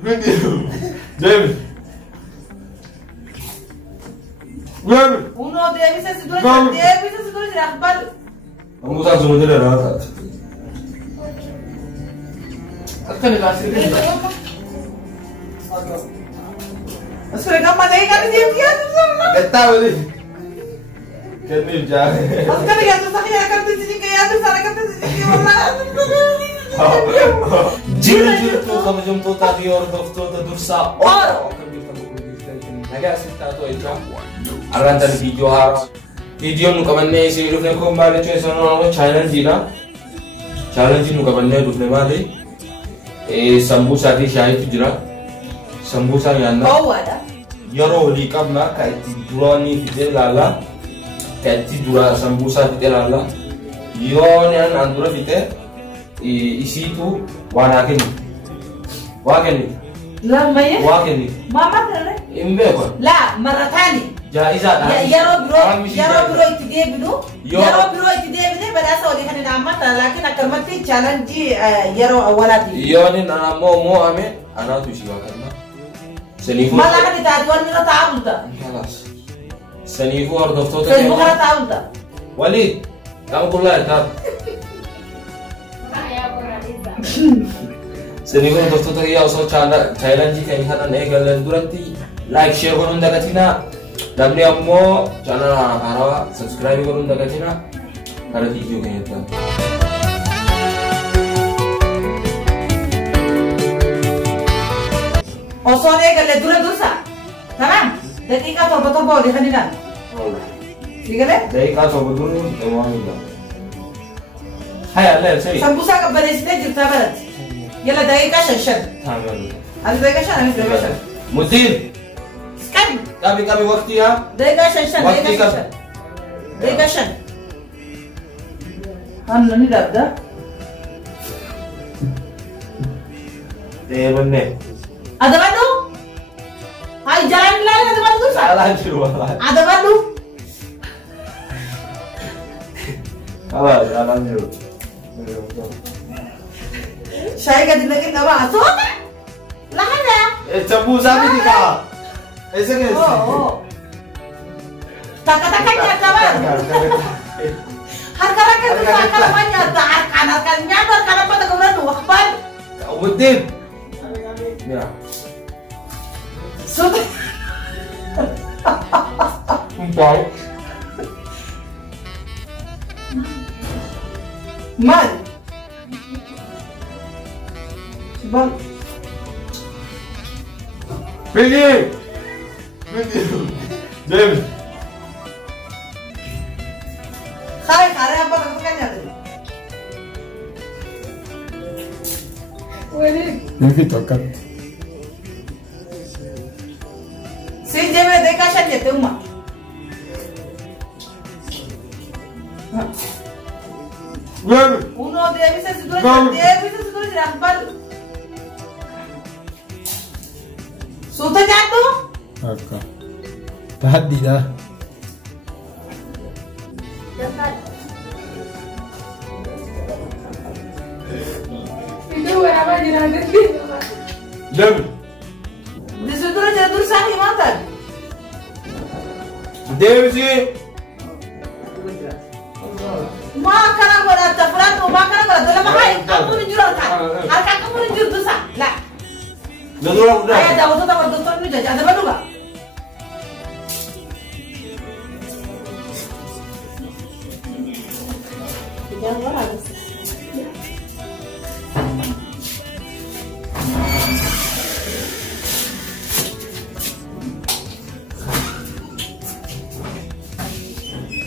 Quindi, David. Guarda. Uno deve se due rabbal. Non so se vedere la rata. Aspetta, Aspetta, ma dai che ti piace? Che tavoli? Che mi già. Aspetta che tu sai che carte di che ya tu sai carte di che Jira tu kabajam to tadi or dofto dursa or naga sita to ita aran tan video haro video nu kamanne si rufne ko male choy sono channel jira channel ji nu kamanne rufne male e sambusa di shayi tu jira sambusa yanna oh ada yoro li kabna ka ti durani fide lala ka ti dura sambusa fide lala yon an andura fide isi tu wanakin wakin لا ما يه wakin ما مثلا imbe ko لا مرة ثانية jaiza يا رب برو تدي بدو يا رب برو تدي بدو بس أول كان نعمة لكن أكملتي challenge يا رب أولادي yoni ana mo ame ana tu shiwa karna senifu ما لا كان يتعدون من التعامل ده خلاص senifu or dofto كيف بكرة التعامل ده walid kamu kulla tar senifu or dofto ya so challenge kan hanan e galan duranti like share korun dagatina namni ammo channel harawa subscribe korun dagatina kara video kan yata وصوني قال لي دولة دوسة تمام دقيقة تربطوا بودي خلينا يقول لي دقيقة تبدون تمام هيا لا سريع سمبوسة قبل يستجيب تبرد يلا دقيقة شن تمام هذا دقيقة شن هذا دقيقة شن مدير سكن kami waktu ya دقيقة شن دقيقة شن دقيقة شن هم نني دابدا bener ada bandu hai jalan lain ada bandu salah jualan ada bandu salah jalan dulu saya ganti lagi nama asal lah ada campur sapi di kau esok oh tak-taknya kawan harga-harga itu kalau banyak tak kan nyadar kalau pada kemudian wakban mudin ya sudah bau mal bang Pergi. David. Kare apa kan ada Ini tokat. si jeme dekha shan jete umma Guarda. uno deve se due rabbal sudah jatuh Aka. Tahaddi dah. David. di situ jatuh sah mantan David sih makanan pada tafran makanan pada dalam hai kamu menjual kan harga kamu menjual dosa lah udah ayah tahu tuh tahu dokter ini jadi ada baru gak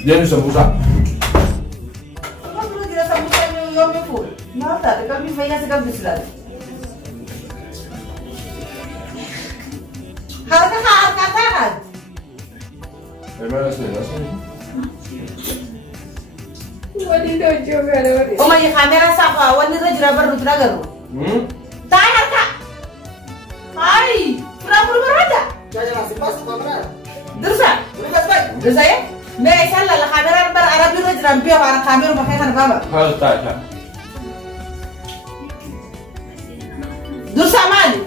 Dia bisa buka. kamu perlu tidak sambutan yang full nah tak kami banyak sekali bislah harga tahan Gimana sih? oh my kamera sapa wani rajira baru teragaru tahan harga hai berapa berapa Jadi masih pas kamera. Dursa Ini kan baik. Dursa ya मैं ऐसा लगा kamera bar Arabi रोज रंपे वाला kamera pakai kan baba harus tak Dursa mali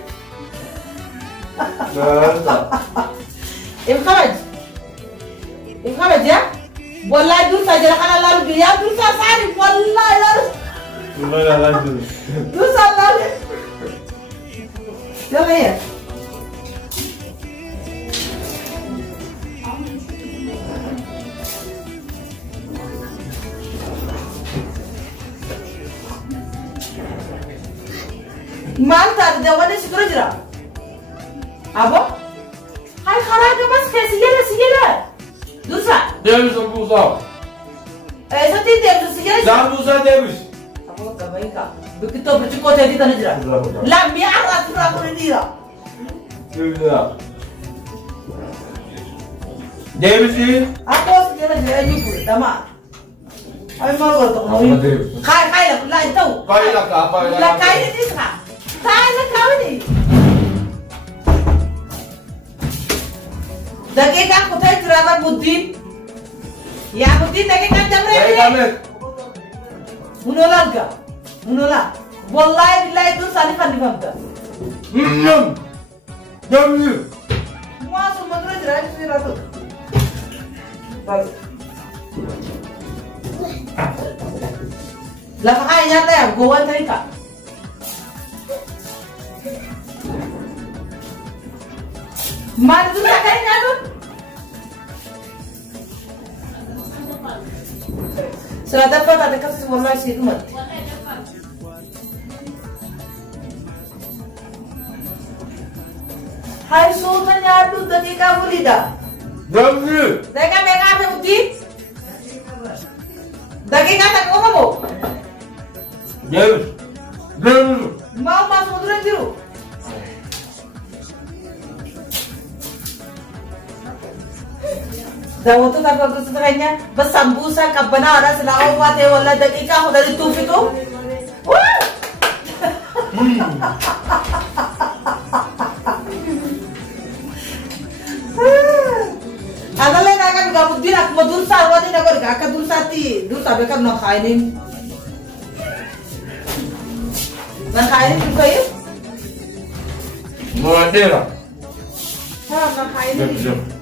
الخرج يا والله دوسة جل خلا لا رجع يا دوسة صاري والله لا والله لا رجل دوسة لا يلا يا ما أنت ده وين سكرجرا أبو هاي خراجة بس كسيلة دوسة Demiş sambusa. Sati demiş sigara. Sambusa demiş. Apa kabar ika? Begitu bercukup tadi tanah jerah. Lah biar atur aku ini lah. Demiş ya. Demiş ki. Aku segera jerah juga, dama. Ay mau bertemu lagi. Kai lah itu. Kai lah apa? Lah kai ini sah. Kai lah kau ini. Dakika aku tadi cerita Budi. Ya Budi dakika jam berapa? Kai kami. Menolak. Wallahi billahi itu salih kan dibangga. Demiş. Semua sumatera jelas cerita tu. Baik. Lah kai nyata ya, gua tadi kak. Mana tu tak kai nyata? Sudah dapat ada kasih wallahi sih umat. Hai sultan nyatu dakika bulida. Demiş. Mereka apa Budi? Dakika tak kau kamu? Demiş. Mau masuk dulu dulu. Dawa tu tak bagus sebenarnya. Bersambusa kabana ada selalu wate wala dakika sudah ditutup itu. Wah! Ada lain akan gabut dia nak madursa wate nak kau akan dursati dursa bekam nak kainin. Nak kainin juga ya? Muadera. Nak kainin. Demiş.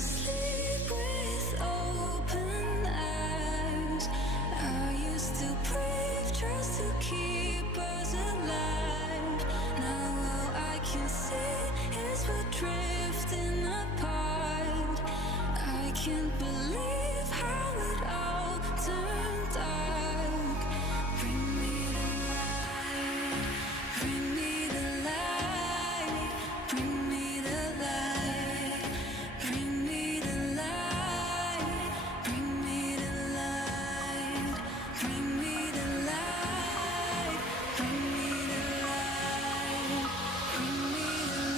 sleep with open eyes. I used to brave just to keep us alive. Now all I can see is we're drifting apart. I can't believe how it all turned dark. Bring me the light, bring me the light, bring me the light, bring me the light, bring me the light, bring me the light, bring me the light, bring me the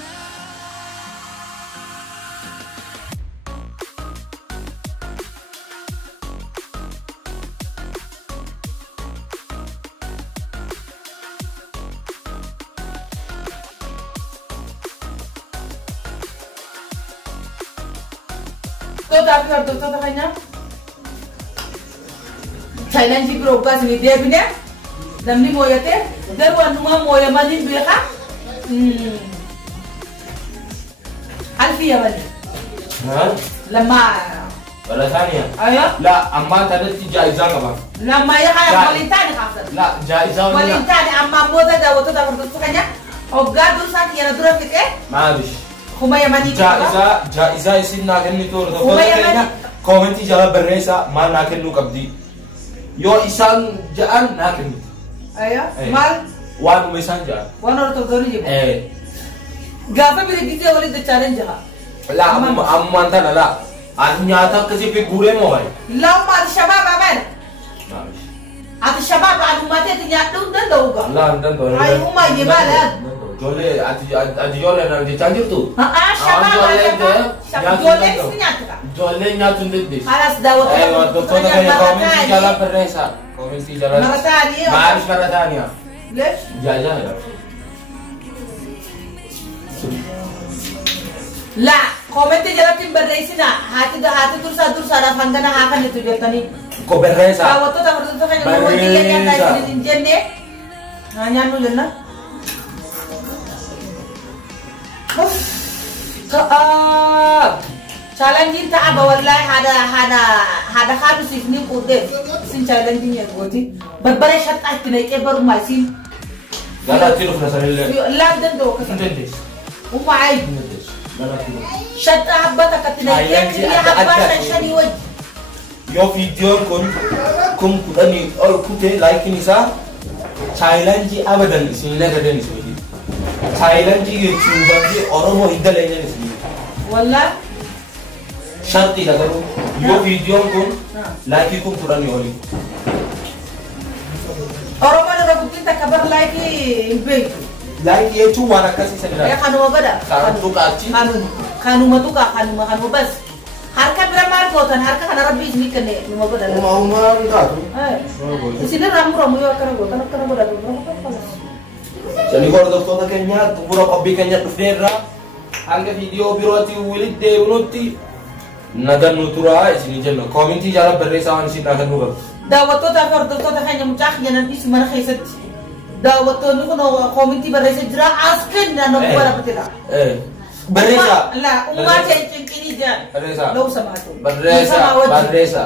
Tapi hordoftoota keenya challenge progress ni deebine namni mooyate garuu anuma mooyamanii beeka alfi yamani lama ولا ثانية ايوه لا أما تدري جائزة كمان lama ya kaya walintani khafsan لا جائزة ولا walintani amma moda da wato da hordoftoota keenya oggaadu saati yana dura fite ما بيش kuma yamani جائزة يصير ناكل نتور وما يمني. كومنتي جواب بالرئيسة ما ناكل نقبضي يو إنسان جان ناكل ايوه أيه. mal وان ميسان جان wana hordoftoonni jibu إيه gaafa biri gizee walid da challenge ha لا أم أنت لا أنا أتاكسي في غوري موي لما الشباب أمان ما بيش هذا الشباب عن ما تتنيادون دلوقا لا أنت هاي هما يبالغ جولي أتي جولي أنا بدي تاجر تو شباب جولة سنياتك جولي ناتون دديش خلاص داوت أيوة دكتور كذا كومنتي جالا بالرئيسة كومنتي جالا مرة ثانية ما أعرف مرة ثانية ليش؟ جاي لا كومنتي جلبتين بالرئيسنا هاتي درسا أنا فنجنا هاكن يتوجتني كوبريسا داوت تو تفرد تو خير نقول لي يا تايسين الجنة هنيا نقولنا challenge ta aba wallahi hada khadu sifni kude sin challenge ya goti barbare shatta tinai ke bar masin لا تيرو في نسال الله لا دندو كسن ندندش وما عيب ندندش لا تيرو shatta habbata katinai ke ya habbata shani waj yo video kun kudani or kute like nisa challenge abadan ismila gadan ismili challenge youtube ke oromo hidale ne ismili والله sharti lagaru yo video kun like kun kudani oli oromo na bukinta kabar like ibe like ye tu wana kasi ya sadira kanu wagada kanu kaci kanu matuka kanu bas harka beramar kotan harka kana rabbi izmi kane ni wagada uma ndatu sini ramu yo kana wagada jadi kalau dokter kenya pura kopi kenya tufdera hanga video biroti wilit de unuti nadan nutura isini jenno komenti jala berresa han sin nadan nuga dawato ta for to ta hanya mutaq yanan ismana khaysat dawato ni kono komenti barese jira asken na no bara patila berresa la umma ce cinkini ja berresa law samatu berresa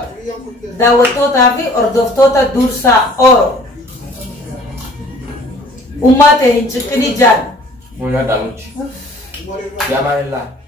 dawato ta fi ordofto ta dursa oro umma te cinkini jan mulai damuch ya manillah